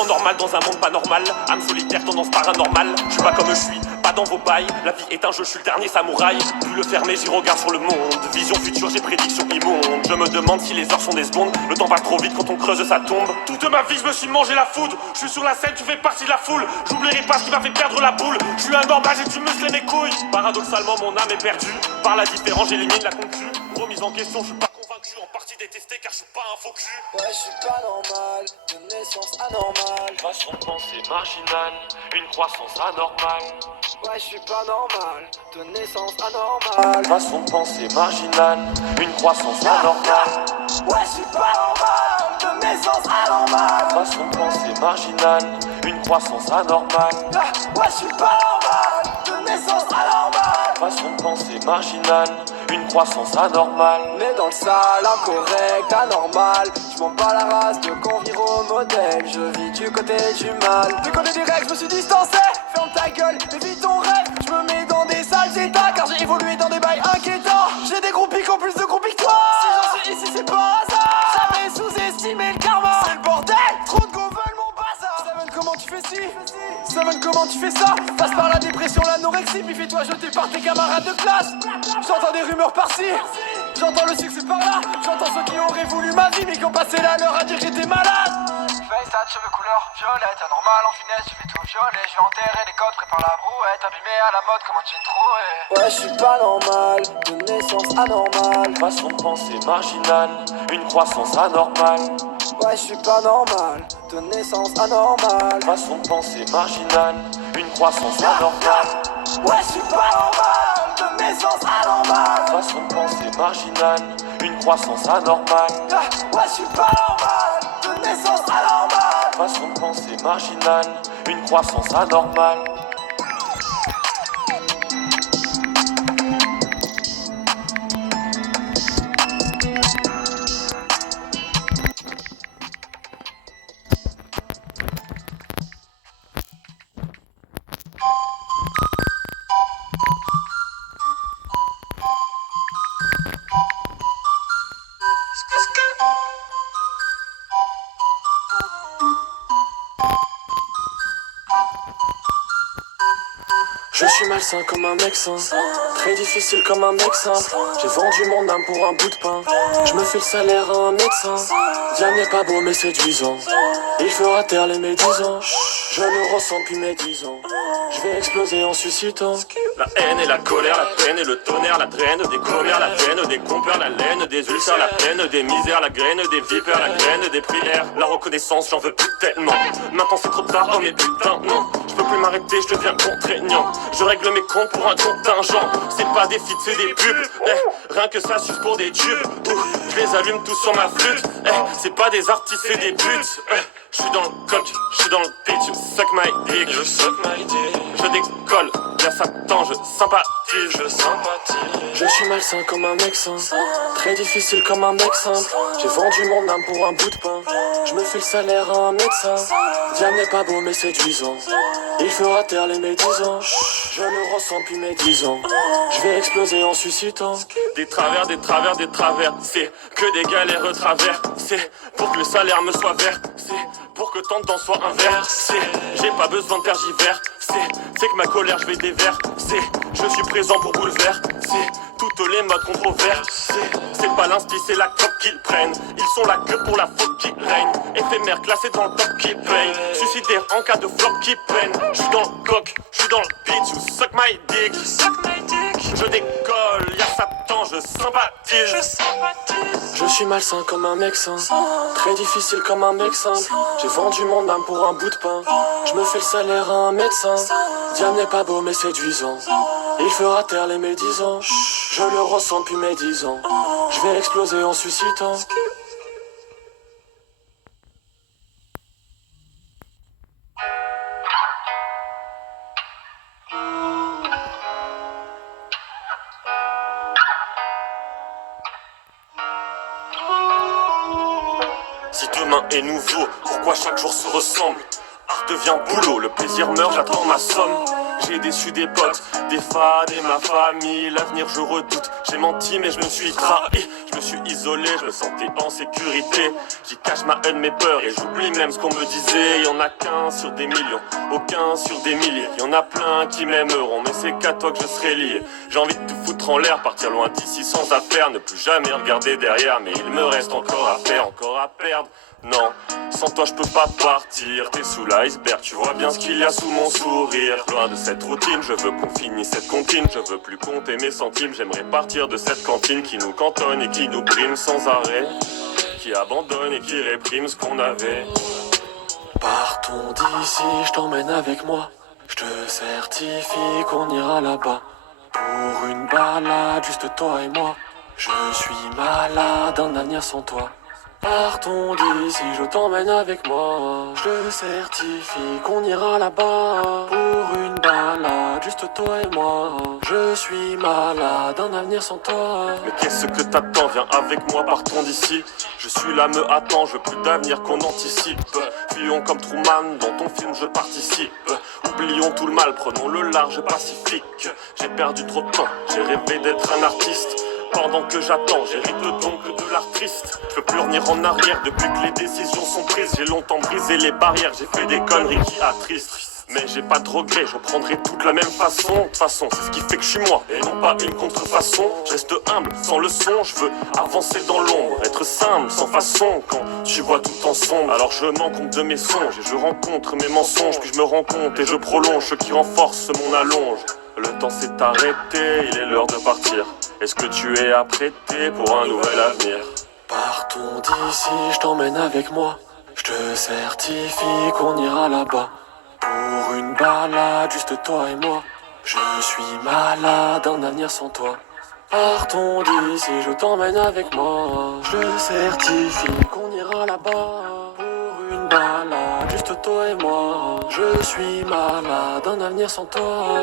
sens normal dans un monde pas normal. Âme solitaire, tendance paranormale. Je suis pas comme je suis, pas dans vos bails. La vie est un jeu, je suis le dernier samouraï. Plus le fermer, j'y regarde sur le monde. Vision future, j'ai prédiction immonde. Je me demande si les heures sont des secondes. Le temps passe trop vite quand on creuse, ça tombe. Toute ma vie, je me suis mangé la foudre. Je suis sur la scène, tu fais partie de la foule. J'oublierai pas ce qui m'a fait perdre la boule. Je suis un normal, j'ai dû muscler mes couilles. Paradoxalement, mon âme est perdue. Par la différence, j'élimine la concu. Remise en question, je suis pas convaincu. En partie détesté car je suis pas un faux cul. Ouais, je suis pas normal, de naissance anormale. Façon de penser marginale, une croissance anormale. Ouais, je suis pas normal, de naissance anormale. Façon de penser marginale, une croissance anormale. Ouais, je suis pas normal, de naissance anormale. Façon de penser marginale, une croissance anormale. Ouais, je suis pas normal, de naissance anormale. Façon de penser marginale, une croissance anormale. Né dans le sale, incorrect, anormal. Je m'en bats la race de conviro modèle. Je vis du côté du mal. Du côté des règles, je me suis distancé. Ferme ta gueule, évite ton rêve. Je me mets dans des sales états car j'ai évolué dans des bails inquiétants. J'ai des groupies qui ont plus de groupies que toi. Si j'en suis ici, c'est pas hasard. Jamais sous-estimer le karma. C'est le bordel, trop de go veulent mon bazar. Seven, comment tu fais ci? Seven, comment tu fais ça? Passe par la dépression, l'anorexie, puis fais-toi jeter par tes camarades de classe. J'entends des rumeurs par-ci, j'entends le succès par-là. J'entends ceux qui auraient voulu ma vie mais qui ont passé la leur à dire que j'étais malade. FaceTime, cheveux couleur violette, anormal en finesse, tu fais tout violet. Je vais enterrer les codes, prépare la brouette, abîmé à la mode comme un jean troué. Ouais, je suis pas normal, de naissance anormale. Façon de penser marginale, une croissance anormale. Ouais, je suis pas normal, de naissance anormale. Façon de penser marginale, une croissance anormale. Ouais, je suis pas normal, de naissance anormale. Façon de penser marginale, une croissance anormale. Ouais, je suis pas normal, de naissance anormale. Façon de penser marginale, une croissance anormale. Je suis malsain comme un mec sain, très difficile comme un mec simple. J'ai vendu mon âme pour un bout de pain. Je me fais le salaire à un médecin. Diane n'est pas beau mais séduisant. Il fera taire les médisants. Je ne ressens plus mes 10 ans. Je vais exploser en suscitant la haine et la colère, la peine et le tonnerre, la draine des commères, la peine des compères, la laine des ulcères, la peine des misères, la graine des vipères, la graine des prières. La reconnaissance, j'en veux plus tellement. Maintenant c'est trop tard, oh mais putain, non. Je peux plus m'arrêter, je deviens contraignant. Je règle mes comptes pour un contingent. C'est pas des feats, c'est des pubs. Rien que ça suffit pour des tubes. Je les allume tous sur ma flûte. C'est pas des artistes, c'est des putes. Je suis dans le coq, je suis dans le pitch, you suck my dick. You suck my dick. Je décolle, y'a Satan, je sympathise. Je sympathise. Je suis malsain comme un mec sain, très difficile comme un mec simple. J'ai vendu mon âme pour un bout de pain. Je me fais le salaire à un médecin. Diane n'est pas beau mais séduisant. Il fera taire les médisants. Je ne ressens plus mes 10 ans. Je vais exploser en suscitant des travers, des travers, des travers. C'est que des galères traversées pour que le salaire me soit vert. C'est pour que ton temps soit inversé. J'ai pas besoin de tergiverser. C'est que ma colère je vais déverser. Je suis présent pour bouleverser toutes les modes controversées. C'est pas l'inspi, c'est la clope qu'ils prennent. Ils sont là que pour la faute qui règne. Éphémère classé dans le top qui paye. Suicidaire en cas de flop qui peine. Je suis dans le coq, je suis dans le pitch. You suck my dick. Je décolle, y'a Satan, je sympathise. Je suis malsain comme un mec sain, très difficile comme un mec simple. J'ai vendu mon âme pour un bout de pain. Je me fais le salaire à un médecin. Diane n'est pas beau mais séduisant. Il fera taire les médisants. Je ne ressens plus mes 10 ans. Je vais exploser en suscitant si demain est nouveau, pourquoi chaque jour se ressemble? Art devient boulot, le plaisir meurt, j'attends ma somme. J'ai déçu des potes, des fans et ma famille. L'avenir je redoute, j'ai menti mais je me suis trahi. Je me suis isolé, je me sentais en sécurité. J'y cache ma haine, mes peurs et j'oublie même ce qu'on me disait. Y'en a qu'un sur des millions, aucun sur des milliers. Y'en a plein qui m'aimeront, mais c'est qu'à toi que je serai lié. J'ai envie de tout foutre en l'air, partir loin d'ici sans affaire. Ne plus jamais regarder derrière, mais il me reste encore à faire, encore à perdre. Non, sans toi je peux pas partir. T'es sous l'iceberg, tu vois bien ce qu'il y a sous mon sourire. Loin de cette routine, je veux qu'on finisse cette comptine. Je veux plus compter mes centimes, j'aimerais partir de cette cantine qui nous cantonne et qui nous brime sans arrêt, qui abandonne et qui réprime ce qu'on avait. Partons d'ici, je t'emmène avec moi. Je te certifie qu'on ira là-bas. Pour une balade, juste toi et moi. Je suis malade, un avenir sans toi. Partons d'ici, je t'emmène avec moi. Je te certifie qu'on ira là-bas. Pour une balade, juste toi et moi. Je suis malade, un avenir sans toi. Mais qu'est-ce que t'attends? Viens avec moi, partons d'ici. Je suis là, me attends, je veux plus d'avenir qu'on anticipe. Fuyons comme Truman, dans ton film je participe. Oublions tout le mal, prenons le large Pacifique. J'ai perdu trop de temps, j'ai rêvé d'être un artiste. Pendant que j'attends, j'hérite donc de l'art triste. Je peux plus revenir en arrière depuis que les décisions sont prises. J'ai longtemps brisé les barrières, j'ai fait des conneries qui attristent. Mais j'ai pas de regrets, je reprendrai tout de la même façon. De toute façon, c'est ce qui fait que je suis moi, et non pas une contrefaçon. Je reste humble, sans leçon, je veux avancer dans l'ombre. Être simple, sans façon, quand tu vois tout en sombre. Alors je m'en compte de mes songes, et je rencontre mes mensonges. Puis je me rends compte et je prolonge ce qui renforce mon allonge. Le temps s'est arrêté, il est l'heure de partir. Est-ce que tu es apprêté pour un nouvel avenir? Partons d'ici, je t'emmène avec moi. Je te certifie qu'on ira là-bas. Pour une balade, juste toi et moi. Je suis malade, un avenir sans toi. Partons d'ici, je t'emmène avec moi. Je te certifie qu'on ira là-bas. Pour une balade, juste toi et moi. Je suis malade, un avenir sans toi.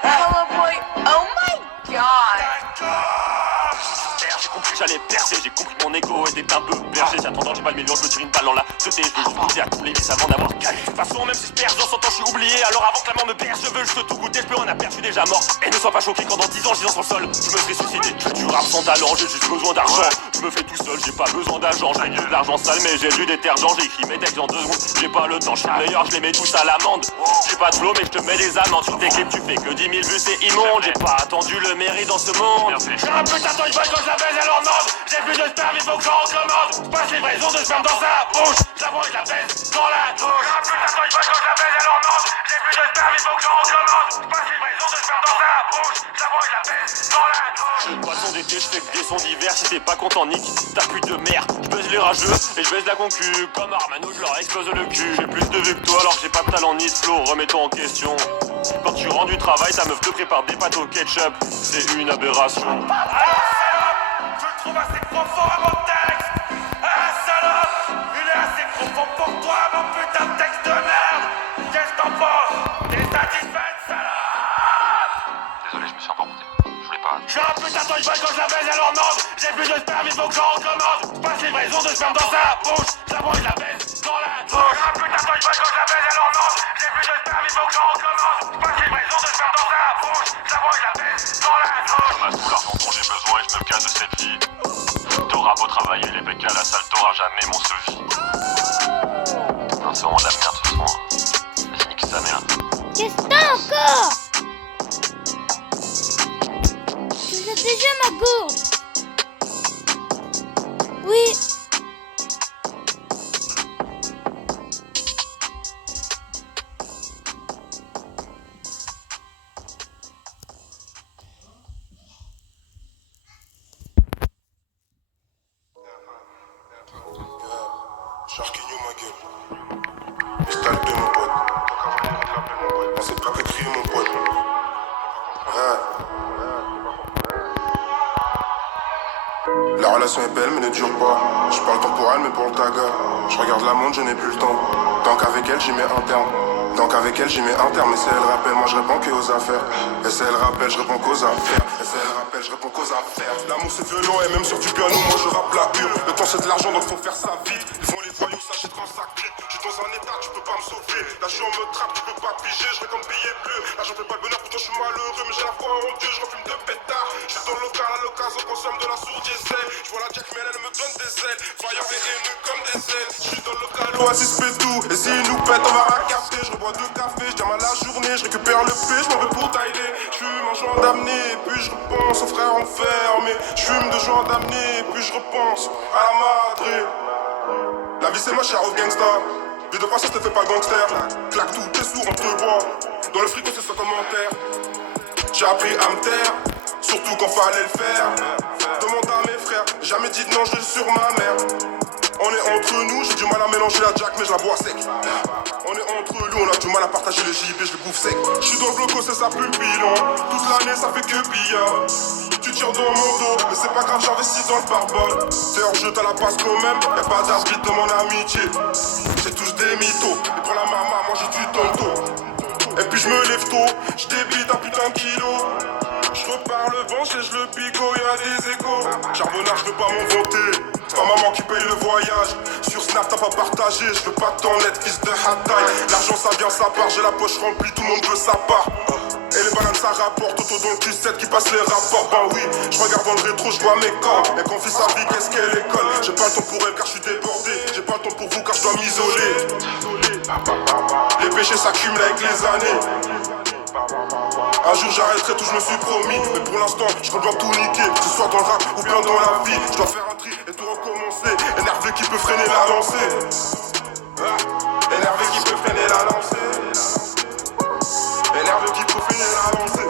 Hello, boy. Oh my god. J'ai compris que j'allais percer, j'ai compris que mon ego était un peu berger. J'attendant, j'ai pas le million, je me tire une balle dans la tête. Je veux juste goûter à tous les vices avant d'avoir gagné. De toute façon, même si je perds, dans 100 ans, je suis oublié. Alors avant que la mort me berce, je veux juste tout goûter. Je peux en aperçu, je suis déjà mort. Et ne sois pas choqué quand dans 10 ans, je dis sur le sol, je me serai suicidé. Je fais du rap sans talent, j'ai juste besoin d'argent. Je me fais tout seul, j'ai pas besoin d'agent. J'ai de l'argent sale, mais j'ai du détergent. J'écris mes textes en 2 secondes, j'ai pas le temps. Je suis le meilleur, je les mets tous à l'amende. J'ai pas de flow, mais je te mets des amendes. Sur tes clips, tu fais que 10 000 vues, c'est immonde. J'ai pas attendu le mérite dans ce monde. J'ai un putain de balle quand je la baise, elle en demande. J'ai plus de sperme, il faut que j'en recommande. Je passe les vraisons de sperme dans sa bouche. Je la vois et je la baise dans la douche. J'ai un putain de balle quand je la baise, elle en demande. J'ai plus de sperme, il faut que j'en recommande. Je passe les vraisons de sperme dans sa bouche. Je la vois et je la baise dans la douche. Je poisson d'été, je fais que des sons divers. Si t'es pas content, Nick, t'as plus de merde. Je baise les rageux et je baise la concu. Comme Armano, je leur explose le cul. J'ai plus de vues que toi alors que j'ai pas de talent ni de flow. Remets-toi en question. Quand tu rends du travail, ta meuf te prépare des pâtes au ketchup. C'est une aberration. Je le trouve assez profond à mon texte. Ah salope, il est assez profond pour toi, mon putain de texte de merde. Qu'est-ce que t'en penses? T'es satisfait, salope? Désolé, je me suis emporté. Je voulais pas. Je suis un putain de balle quand je la baise, elle en demande. J'ai plus de sperme, il faut que j'en recommande. Je passe les vraisons de sperme dans sa bouche. Je la vois et je la baise dans la douche. Je suis un putain de balle quand je la baise, elle en demande. J'ai plus de sperme, il faut que j'en recommande. Je passe les vraisons de sperme dans sa bouche. Je la vois et je la baise dans la douche. J'amasse tout l'argent dont j'ai besoin et je me casse de cette vie. T'auras beau travailler les becs à la salle, t'auras jamais mon sevi. Non, c'est vraiment de la merde ce soir. Vas-y, nique sa merde. Qu'est-ce que t'as encore? Tu as déjà ma gourde. Oui. Sharkinho ma gueule. Installe 2 mon pote. T'as qu'à venir attraper mon pote. On sait pas que crier mon pote. Ouais. La relation est belle mais ne dure pas. Je parle temporal mais pour le taga. Je regarde la montre, je n'ai plus le temps. Donc avec elle j'y mets un terme. Donc avec elle j'y mets un terme. Et si elle rappelle, moi je réponds que aux affaires. Et si elle rappelle, je réponds qu'aux affaires. Et si elle rappelle, je réponds qu'aux affaires. L'amour c'est violent et même sur du piano, moi je rappe la hurle. Le temps c'est de l'argent donc faut faire ça vite. Ils font les voyous, sachez quand ça clique. Je suis dans un état, tu peux pas me sauver. Là je suis en mode trap, tu peux pas piger. Je comme billet bleu. Là j'en fais pas le bonheur, pourtant je suis malheureux. Mais j'ai la foi en Dieu, je refume de pétard. Je suis dans le local, à l'occasion, consomme de la sourde diesel. Je vois la Jack mais elle me donne des ailes. Vaillant et haineux comme des ailes. Je suis dans le local, Oasis fait tout. Et s'ils nous pètent, on va la capter. Je rebois 2 cafés, je à la journée. Je récupère le P, je m'en vais pour Thaïlande. Je fume un joint d'amener, puis je repense aux frères enfermés. Je fume 2 joints d'amener, puis je repense à la madre. La vie c'est ma chère au gangsta. Vie de façon, je te fais pas gangster. Claque tout, t'es sourd, on te voit. Dans le frigo, c'est sans commentaire. J'ai appris à me taire, surtout quand fallait le faire. Demande à mes frères, jamais dit non, je sur ma mère. On est entre nous, j'ai du mal à mélanger la Jack, mais je la bois sec. On est entre nous, on a du mal à partager les JB, je le bouffe sec. Je suis dans le bloco, c'est ça plus le bilan. Toute l'année, ça fait que pillard. Tu tires dans mon dos, mais c'est pas grave, j'investis dans le pare-balles. C'est hors jeu, t'as la passe quand même. Y'a pas d'arbitre dans mon amitié. C'est tous des mythos. Et pour la maman, moi j'ai du tonto. Et puis je me lève tôt, je débite un putain de kilo. Je repars le ventre et je le pico, y'a des échos. Charbonnard, je veux pas m'en vanter. C'est pas maman qui paye le voyage. Sur Snap, t'as pas partagé, je veux pas t'en être, fils de hataille. L'argent ça vient, ça part, j'ai la poche remplie, tout le monde veut sa part. Et les bananes ça rapporte, auto dans le Q7 qui passe les rapports. Ben oui, je regarde dans le rétro, je vois mes corps. Elle confie sa vie, qu'est-ce qu'elle école. J'ai pas le temps pour elle car je suis débordé. J'ai pas le temps pour vous car je dois m'isoler. Les péchés s'accumulent avec les années. Un jour j'arrêterai tout, je me suis promis. Mais pour l'instant, je dois tout niquer. Que ce soit dans le rap ou bien dans la vie. Je dois faire un tri et tout recommencer. Énervé qui peut freiner la lancée. Énervé qui peut freiner la lancée. Énervé qui peut freiner la lancée.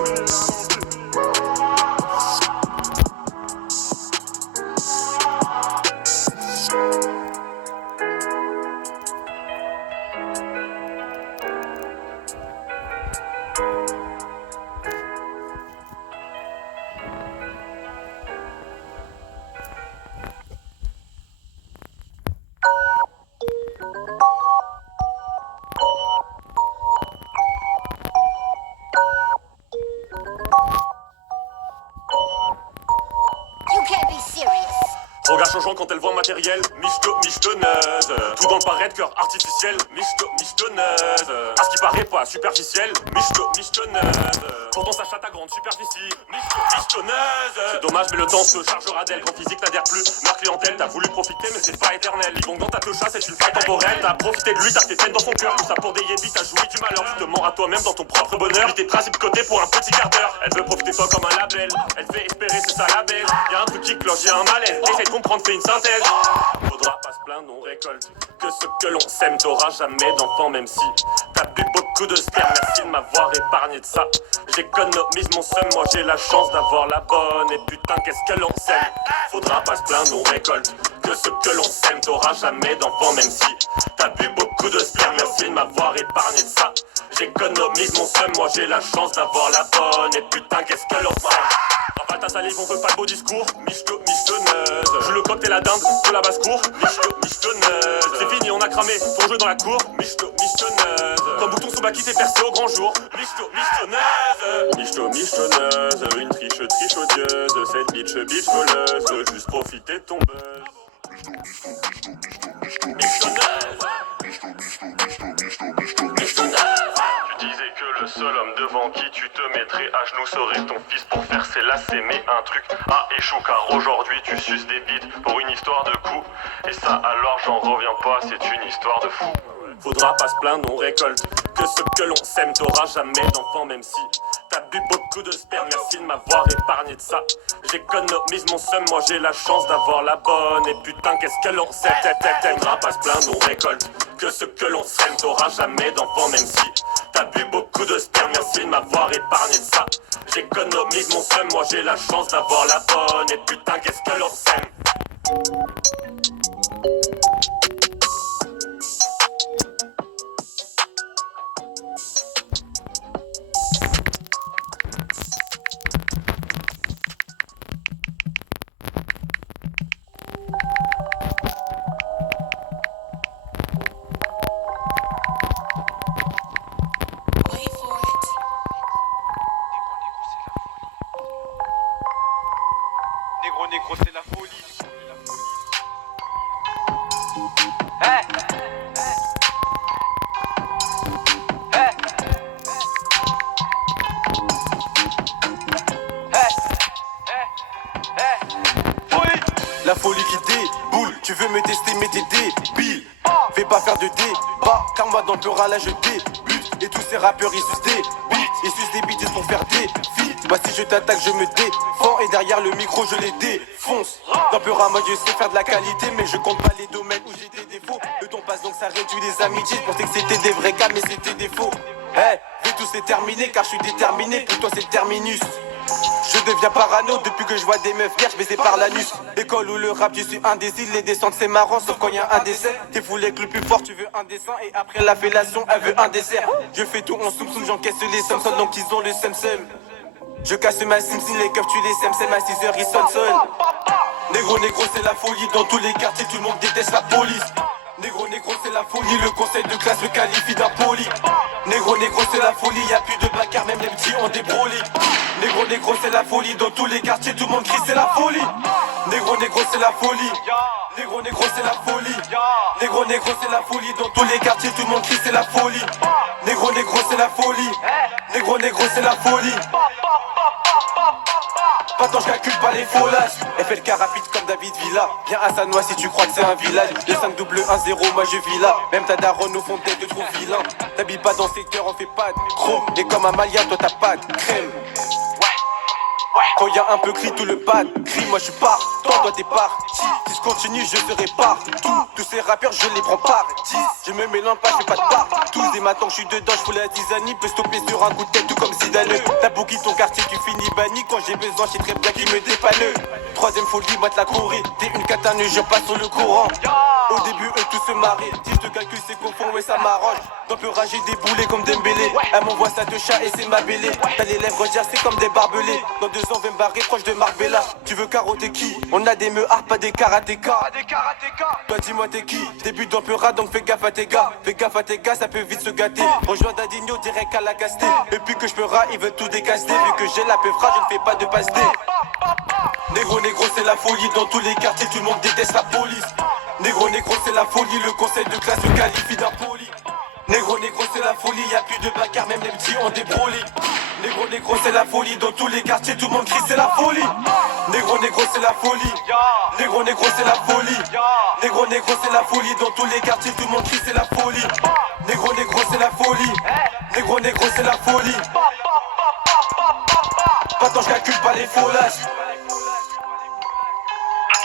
You can't be serious. Regard changeant quand elle voit matériel, michetonneuse. Tout dans le paraître, cœur artificiel, michetonneuse. À ce qui paraît pas superficiel, michetonneuse. Pourtant sa chatte à grande superficie, michetonneuse. C'est dommage mais le temps se chargera d'elle. Quand physique n'adhère plus, leur clientèle. T'as voulu profiter mais c'est pas éternel. Ils vont dans ta techa, c'est une faille temporelle. T'as profité de lui, t'as fait peine dans son cœur. Tout ça pour des yébis, t'as joui du malheur. Tu te mens à toi-même dans ton propre bonheur. Mis tes principes côté pour un petit quart d'heure. Elle veut profiter de toi comme un label. Elle fait espérer, c'est ça la belle. Y'a un truc qui cloche, y'a un malaise. Essaye de comprendre, fais une synthèse. Faudra pas se plaindre, on récolte que ce que l'on sème. T'auras jamais d'enfant même si t'as bu beaucoup de sperme. Merci de m'avoir épargné de ça. J'économise mon seum, moi j'ai la chance d'avoir la bonne. Et putain qu'est-ce que l'on sème. Faudra pas se plaindre, on récolte que ce que l'on sème. T'auras jamais d'enfant même si t'as bu beaucoup de sperme. Merci de m'avoir épargné de ça. J'économise mon seum, moi j'ai la chance d'avoir la bonne. Et putain qu'est-ce que l'on sème. Pas ta salive, on veut pas de beau discours. Michetonneuse. Joue le cocktail à dinde de la basse-cour. Michetonneuse. C'est fini, on a cramé ton jeu dans la cour. Michetonneuse. Comme bouton sous baki, t'es percé au grand jour. Michetonneuse. Michetonneuse. Une triche odieuse. Cette bitch voleuse. Juste profiter de ton buzz. Michetonneuse. Tu disais que le seul homme devant qui tu te mettrais à genoux serait ton fils pour faire ses lacets. Mais un truc a échoué car aujourd'hui tu suces des bites pour une histoire de coup. Et ça alors j'en reviens pas, c'est une histoire de fou. Faudra pas se plaindre, on récolte que ce que l'on sème. T'auras jamais d'enfant même si t'as bu beaucoup de sperme. Merci de m'avoir épargné de ça. J'économise mon seum, moi j'ai la chance d'avoir la bonne. Et putain qu'est-ce que l'on sème. T'aimeras pas se plaindre, on récolte que ce que l'on sème. T'auras jamais d'enfant même si t'as bu beaucoup de sperme. Merci de m'avoir épargné de ça. J'économise mon seum, moi j'ai la chance d'avoir la bonne. Et putain qu'est-ce que l'on sème. négro, c'est la folie. Hey. Hey. Folie. La folie qui déboule, tu veux me tester mais t'es débile. Fais pas faire de débat, car moi dans le peur à la je débute. Et tous ces rappeurs ils sucent des beats, ils sucent des beats pour faire des feats. Bah si je t'attaque je me défends et derrière le micro je les défonce. Dans le peur à moi je sais faire de la qualité, mais je compte pas les domaines où j'ai des défauts. Le temps passe donc ça réduit les amitiés, je pensais que c'était des vrais gars mais c'était des faux. Hey, vu tout c'est terminé car je suis déterminé, pour toi c'est le terminus. Je deviens parano depuis que je vois des meufs vierges baisées par l'anus. École où le rap je suis indécis, les descentes c'est marrant sauf quand y a un décès. T'es fou avec le plus fort, tu veux un dessin et après la fellation elle veut un dessert. Je fais tout en soum soum, j'encaisse les Samsung donc ils ont le sem-sem. Je casse ma sim-sim, les keufs tu les sem-sem à 6h ils sonnent. Négro négro c'est la folie, dans tous les quartiers tout le monde déteste la police. Négro négro c'est la folie, le conseil de classe me qualifie d'impoli. Négro négro c'est la folie, y'a plus de bagarre, même les petits ont des brolis. Négro négro c'est la folie, dans tous les quartiers tout le monde crie c'est la folie. Négro négro c'est la folie. Négro négro c'est la folie. Négro négro c'est la folie, dans tous les quartiers tout le monde crie c'est la folie. Négro négro c'est la folie. Négro négro c'est la folie. Attends, je calcule pas les faux lâches. FLK rapide comme David Villa. Viens à Sanois si tu crois que c'est un village. Le 5 double 1 0, moi je vis là. Même ta daronne au fond de tête te trouve vilain. T'habites pas dans ce secteur, on fait pas de chrome. Et comme Amalia, toi t'as pas de crème. Quand y a un peu cri, tout le pad crie, moi je suis pas, toi t'es parti. Si je continue, je serai partout. Tous ces rappeurs, je les prends par 10. Je me mélange pas, je fais pas de part. Tous des matins que je suis dedans, je fous la tisanie. Peut stopper sur un coup de tête, tout comme Zidane. T'as bouqué ton quartier, tu finis banni. Quand j'ai besoin, je sais très bien qui me dépanne. Troisième folie, moi te la courir. T'es une katane, je passe sur le courant. Au début, eux tous se marrer. Si je te calcule, c'est qu'au fond, ouais, ça m'arrange. Dans le rage, j'ai déboulé comme Dembélé. Elle m'envoie ça de chat et c'est ma bêlée. T'as les lèvres gercées comme des barbelés. Dans 2 ans, vais me barrer proche de Marbella. Tu veux carotter qui? On a des meuhards, pas des karatékas. Toi, dis-moi, t'es qui? Débute dans le rat, donc fais gaffe à tes gars. Fais gaffe à tes gars, ça peut vite se gâter. Rejoins Dadinho direct à la casté. Et puis que je me rat, ils veulent tout décaster. Vu que j'ai la peufra, je ne fais pas de passe D. Négro, négro, c'est la folie. Dans tous les quartiers, tout le monde déteste la police. Négro, négro, c'est la folie. Le conseil de classe me qualifie d'impoli. Négro, négro, c'est la folie. Y'a plus de bagarre, même les petits ont des brolis. Négro, négro, c'est la folie. Dans tous les quartiers, tout le monde crie, c'est la folie. Négro, négro, c'est la folie. Négro, négro, c'est la folie. Négro, négro, c'est la folie. Dans tous les quartiers, tout le monde crie, c'est la folie. Négro, négro, c'est la folie. Négro, négro, c'est la folie. Attends, je calcule pas les faux lâches. Attends,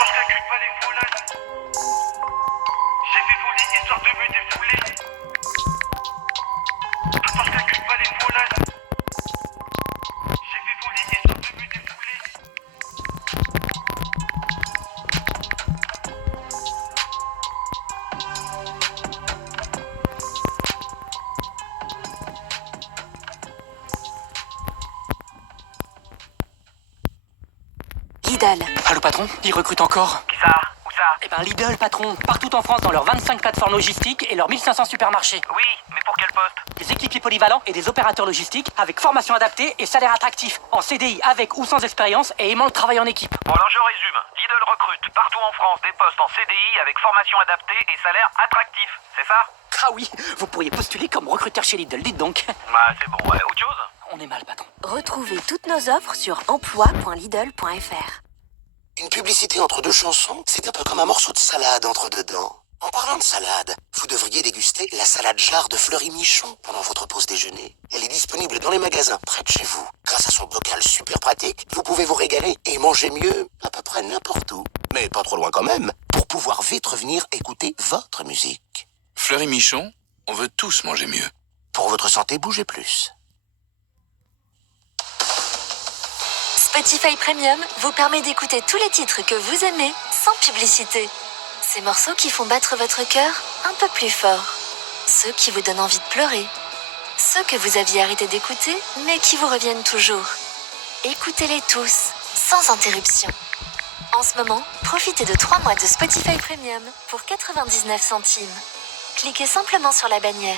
je calcule pas les faux lâches. J'ai fait folie histoire de me défouler. Attends, je calcule pas les faux lâches. J'ai fait folie histoire de me défouler. Lidl. Allô patron, ils recrutent encore. Qui ça? Où ça? Eh ben Lidl patron, partout en France dans leurs 25 plateformes logistiques et leurs 1500 supermarchés. Oui, mais pour quel poste? Des équipiers polyvalents et des opérateurs logistiques avec formation adaptée et salaire attractif. En CDI avec ou sans expérience et aimant le travail en équipe. Bon alors je résume. Lidl recrute partout en France des postes en CDI avec formation adaptée et salaire attractif. C'est ça? Ah oui, vous pourriez postuler comme recruteur chez Lidl, dites donc. Bah c'est bon, autre chose? On est mal patron. Retrouvez toutes nos offres sur emploi.lidl.fr. Une publicité entre 2 chansons, c'est un peu comme un morceau de salade entre 2 dents. En parlant de salade, vous devriez déguster la salade jarre de Fleury Michon pendant votre pause déjeuner. Elle est disponible dans les magasins près de chez vous. Grâce à son bocal super pratique, vous pouvez vous régaler et manger mieux à peu près n'importe où. Mais pas trop loin quand même, pour pouvoir vite revenir écouter votre musique. Fleury Michon, on veut tous manger mieux. Pour votre santé, bougez plus. Spotify Premium vous permet d'écouter tous les titres que vous aimez sans publicité. Ces morceaux qui font battre votre cœur un peu plus fort. Ceux qui vous donnent envie de pleurer. Ceux que vous aviez arrêté d'écouter mais qui vous reviennent toujours. Écoutez-les tous, sans interruption. En ce moment, profitez de 3 mois de Spotify Premium pour 99 centimes. Cliquez simplement sur la bannière.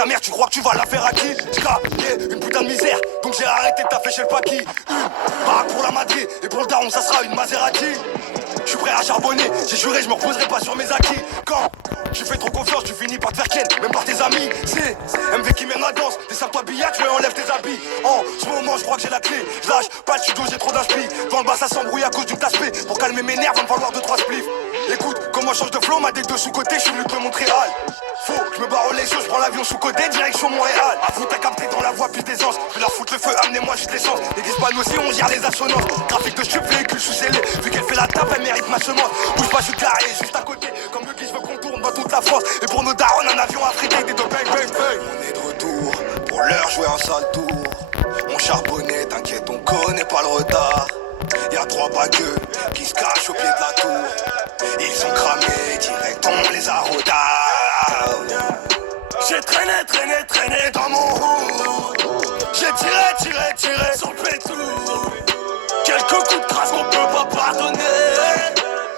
ta mère, tu crois que tu vas la faire à qui? Une putain de misère, donc j'ai arrêté de taffer chez le Paki. Une baraque pour la Madrid, et pour le daron ça sera une Maserati. Je suis prêt à charbonner, j'ai juré je me reposerai pas sur mes acquis. Quand tu fais trop confiance, tu finis par te faire ken, même par tes amis. C'est MV qui mène la danse, descends-toi billard, tu enlèves tes habits. En ce moment je crois que j'ai la clé, je lâche pas le studio, j'ai trop d'inspi. Dans le bas ça s'embrouille à cause d'une tasse P. Pour calmer mes nerfs, va me falloir 2-3 spliffs. Écoute, comment je change de flow, m'a des deux sous-côté, je suis venu te Montréal. Faut que je me barre au les je prends l'avion sous-côté, direction Montréal. Avoue t'as capté dans la voie puis des anges. Je vais leur foutre le feu, amenez-moi juste l'essence. Les panneaux aussi on gère les assonances. Trafic de stup, véhicule sous scellé. Vu qu'elle fait la tape, elle mérite ma semence. Bouge pas, je suis carré, juste à côté. Comme le qui je veux qu'on tourne dans toute la France. Et pour nos darons, un avion africain, des deux bang bang bang. On est de retour, pour l'heure jouer un sale tour. On charbonnait, t'inquiète, on connaît pas le retard. Y'a 3 bagueux qui se cachent au pied de la tour. Ils sont cramés, direct on les a rodés. J'ai traîné dans mon hood. J'ai tiré sur le pétou. Quelques coups de crasse qu'on peut pas pardonner.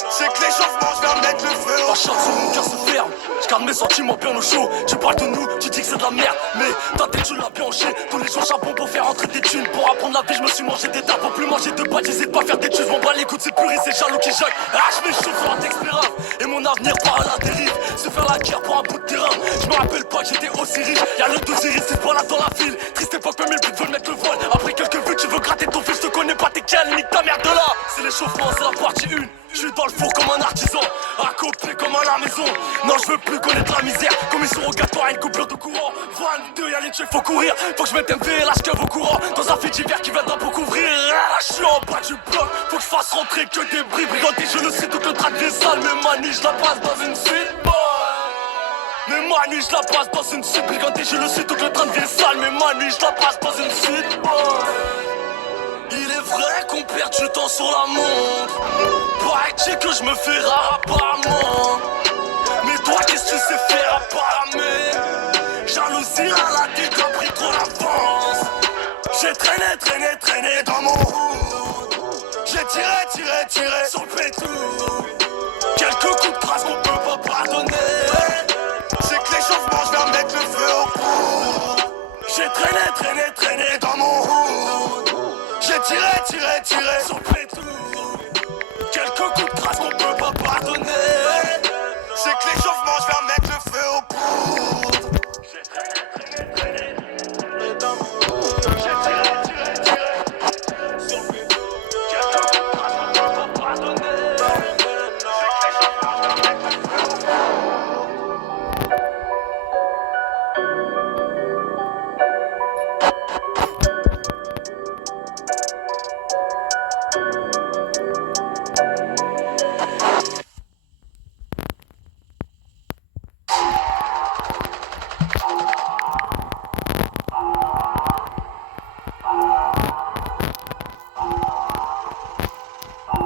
C'est que l'échauffement, je viens mettre le feu. Ma chanson, mon cœur se ferme. Je garde mes sentiments bien au chaud. Tu parles de nous, tu dis que c'est de la merde. Mais ta tête, tu l'as bien enché. Tous les jours, charbon pour faire entrer des thunes. Pour apprendre la vie, je me suis mangé des tapes. Pour plus manger de boîtes, j'hésite pas à faire des tues. Je m'en bats les coups, c'est pur et c'est jaloux qui jaille. Ah, je m'échauffe sur un texte grave. Et mon avenir part à la dérive. Se faire la guerre pour un bout de terrain. Je me rappelle pas que j'étais aussi riche. Y'a le Dosiris, c'est pas là dans la ville. Triste époque, même les buts veulent mettre le voile. Après quelques vues, tu veux gratter ton fils. Je te connais pas, t'es quelle, nique ta merde de là. C'est l'échauffement, c'est la partie 1. Je suis dans le four comme un artisan, à côté comme à la maison. Non, je veux plus connaître la misère. Commission rogatoire, une coupure de courant. 22, y'a les tués, faut courir. Faut que je mette MV et lâche que vos courants. Dans un fait d'hiver qui viendra pour couvrir. Ah, je suis en bas du bloc. Faut que je fasse rentrer que des bris. Briganté, je le sais, tout le train de sale. Mais ma nuit, je la passe dans une suite, boy. Mais ma nuit, je la passe dans une suite. Briganté, je le sais, tout le train de sale. Mais ma nuit, je la passe dans une suite, boy. Il est vrai qu'on perd du temps sur la montre. Paraît-il que je me fais rare apparemment. Mais toi qu'est-ce que tu sais faire apparemment? Jalousie à la tête, t'as pris trop d'avance. J'ai traîné dans mon hood. J'ai tiré sur le pétou. Quelques coups de crasse qu'on peut pas pardonner. C'est que l'échauffement, je viens mettre le feu au poudre. J'ai traîné dans mon hood. J'ai tiré sur le pétou. Quelques coups de crasse qu'on peut pas pardonner. C'est que l'échauffement, je viens mettre le feu au poudre. J'ai traîné dans mon hood. J'ai tiré sur le pétou. Quelques coups de crasse qu'on peut pas pardonner. C'est que l'échauffement, je viens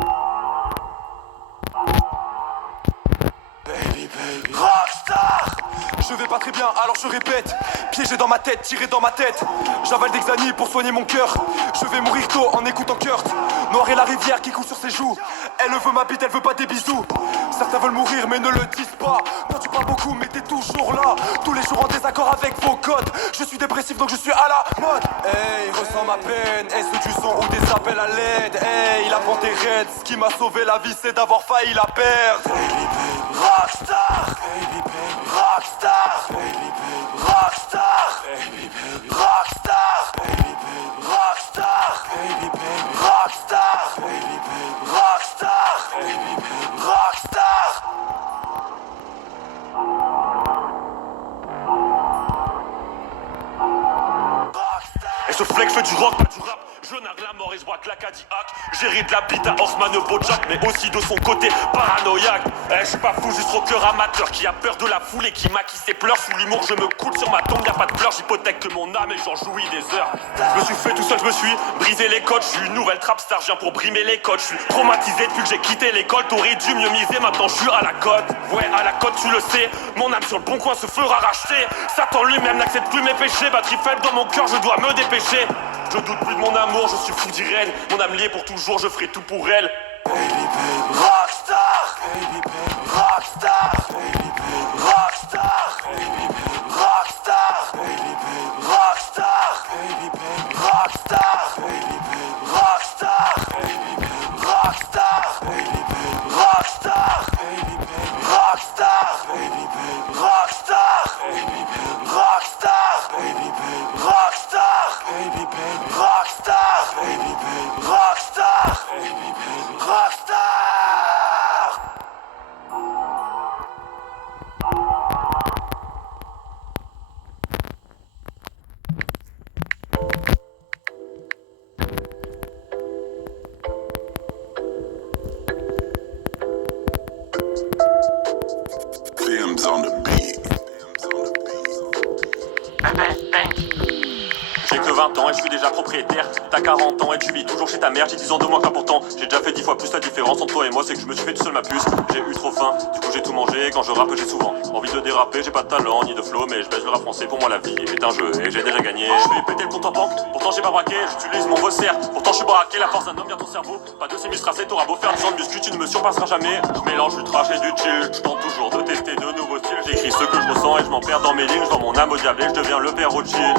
mettre le feu au poudre. Je vais pas très bien, alors je répète. Piégé dans ma tête, tiré dans ma tête. J'avale des Xani pour soigner mon cœur. Je vais mourir tôt en écoutant Kurt. Noir et la rivière qui coule sur ses joues. Elle veut ma bite, elle veut pas des bisous. Certains veulent mourir mais ne le disent pas. Quand tu parles beaucoup mais t'es toujours là. Tous les jours en désaccord avec vos codes. Je suis dépressif donc je suis à la mode. Hey, ressens ma peine. Est-ce du son ou des appels à l'aide? Hey, la pente est raide. Ce qui m'a sauvé la vie c'est d'avoir failli la perdre. Rockstar, Rockstar, Rockstar, Rockstar, Rockstar, Rockstar, Rockstar, Rockstar. Et ce flex fait du rock, pas du rap. Je nargue la mort et je bois que la Cadillac. J'hérite la bite à Horseman Bojack, mais aussi de son côté paranoïaque. Je suis pas fou, juste rocker amateur qui a peur de la foule et qui maquille ses pleurs. Sous l'humour, je me coule sur ma tombe, y'a pas de pleurs. J'hypothèque que mon âme et j'en jouis des heures. Je me suis fait tout seul, je me suis brisé les codes. Je suis une nouvelle trap star, je viens pour brimer les codes. Je suis traumatisé depuis que j'ai quitté l'école. T'aurais dû mieux miser, maintenant je suis à la cote. Ouais, à la cote, tu le sais. Mon âme sur le bon coin se fera racheter. Satan lui-même n'accepte plus mes péchés. Batterie faible dans mon cœur, je dois me dépêcher. Je doute plus de mon amour, je suis fou d'Irène. Mon âme liée pour toujours, je ferai tout pour elle. Rockstar, Rockstar, Rockstar, Rockstar, 20 ans et je suis déjà propriétaire. T'as 40 ans et tu vis toujours chez ta mère. J'ai 10 ans de moins qu'important. J'ai déjà fait 10 fois plus. La différence entre toi et moi, c'est que je me suis fait tout seul ma puce. J'ai eu trop faim, du coup j'ai tout mangé. Quand je rappe, j'ai souvent envie de déraper. J'ai pas de talent ni de flow, mais je baisse le rap français. Pour moi, la vie est un jeu et j'ai déjà gagné. Je vais péter le compte en banque, pourtant j'ai pas braqué. J'utilise mon faussaire, pourtant je suis braqué. La force d'un homme vient ton cerveau. Pas de sémis tracés, t'auras beau faire 10 ans de muscu, tu ne me surpasseras jamais. Je mélange du trash et du chill. Je tente toujours de tester de nouveaux styles. J'écris ce que je ressens et je m'en perds dans mes lignes. Je vends mon âme au diable et je deviens le père Rothschild.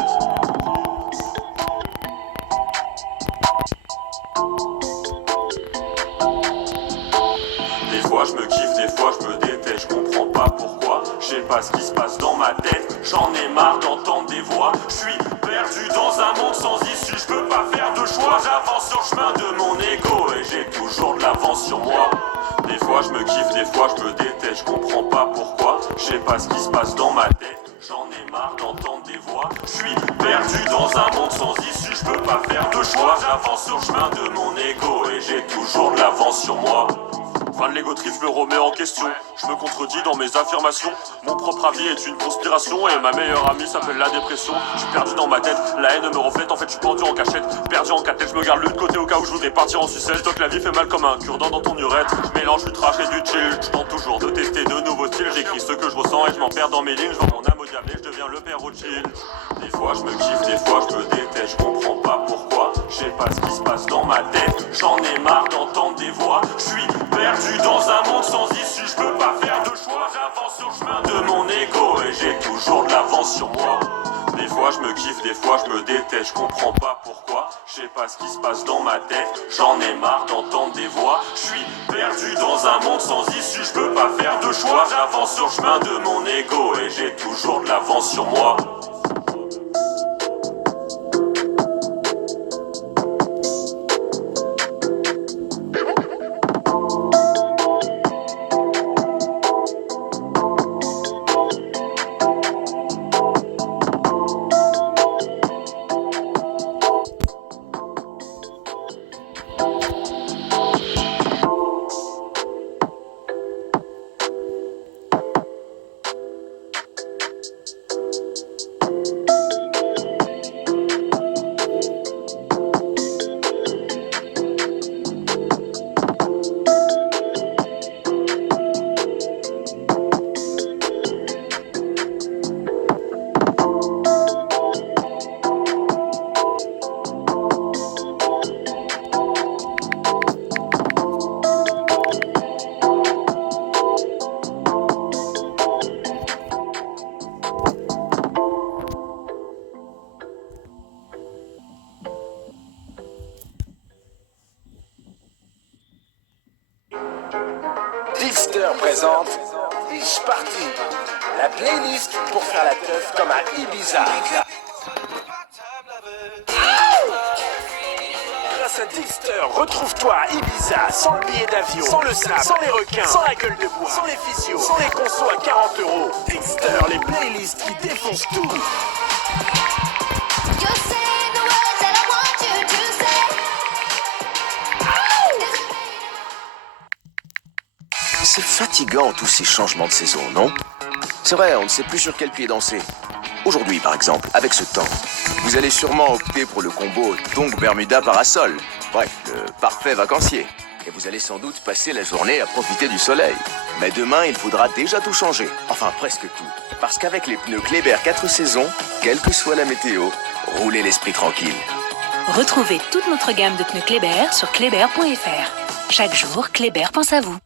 Des fois je me kiffe, des fois je me déteste, je comprends pas pourquoi. Je sais pas ce qui se passe dans ma tête, j'en ai marre d'entendre des voix. Je suis perdu dans un monde sans issue, je peux pas faire de choix. J'avance sur le chemin de mon ego et j'ai toujours de l'avance sur moi. Des fois je me kiffe, des fois je me déteste, je comprends pas pourquoi. Je sais pas ce qui se passe dans ma tête, j'en ai marre d'entendre des voix. Je suis perdu dans un monde sans issue, je peux pas faire de choix. J'avance sur le chemin de mon ego et j'ai toujours de l'avance sur moi. Fin de l'ego trip, je me remets en question. Je me contredis dans mes affirmations. Mon propre avis est une conspiration et ma meilleure amie s'appelle la dépression. Je suis perdu dans ma tête, la haine me reflète. En fait, je suis pendu en cachette, perdu en quatre têtes. Je me garde l'une de côté au cas où je voudrais partir en sucette. Donc la vie fait mal comme un cure-dent dans ton urètre. Je mélange du trash et du chill. Je tente toujours de tester de nouveaux styles. J'écris ce que je ressens et je m'en perds dans mes lignes. Je vends mon âme au diable et je deviens le père Rothschild. Des fois je me kiffe, des fois je me déteste. Je comprends pas pourquoi. Je sais pas ce qui se passe dans ma tête. J'en ai marre d'entendre des voix. Je suis perdu dans un monde sans issue, je peux pas faire de choix. J'avance sur le chemin de mon ego et j'ai toujours de l'avance sur moi. Des fois je me kiffe, des fois je me déteste, je comprends pas pourquoi. Je sais pas ce qui se passe dans ma tête, j'en ai marre d'entendre des voix. Je suis perdu dans un monde sans issue, je peux pas faire de choix. J'avance sur le chemin de mon ego et j'ai toujours de l'avance sur moi. Dipster présente Ish Party, la playlist pour faire la teuf comme à Ibiza. Grâce à Dipster, retrouve-toi à Ibiza sans le billet d'avion, sans le sable, sans les requins, sans la gueule de bois, sans les physios, sans les consos à 40 €. Dipster, les playlists qui défoncent tout. C'est fatigant tous ces changements de saison, non? C'est vrai, on ne sait plus sur quel pied danser. Aujourd'hui, par exemple, avec ce temps, vous allez sûrement opter pour le combo Tongue Bermuda Parasol. Bref, le parfait vacancier. Et vous allez sans doute passer la journée à profiter du soleil. Mais demain, il faudra déjà tout changer. Enfin, presque tout. Parce qu'avec les pneus Kléber 4 saisons, quelle que soit la météo, roulez l'esprit tranquille. Retrouvez toute notre gamme de pneus Kléber sur kléber.fr. Chaque jour, Kléber pense à vous.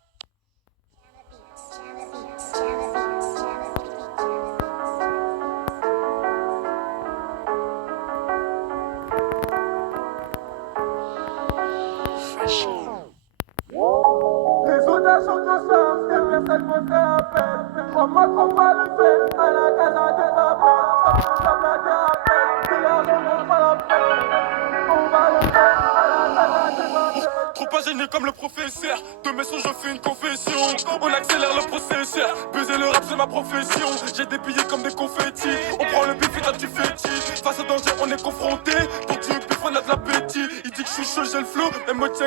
Les audaces sont tous là, que personne me fait appel. Crois-moi qu'on va le faire à la casa de ta place. Ça m'a dit appel, que l'argent ne pas la peine. On va le faire à la casa de ta place. Trop pas gêné comme le professeur. De mes sons, je fais une confession. On accélère le processeur. Baiser le rap, c'est ma profession. J'ai des billets comme des confettis. On prend le bif et là tu fétiche. Face au danger, on est confronté. Ton Dieu, bif, on a de l'appétit. Il dit que je suis chaud, j'ai le flow. Et me tient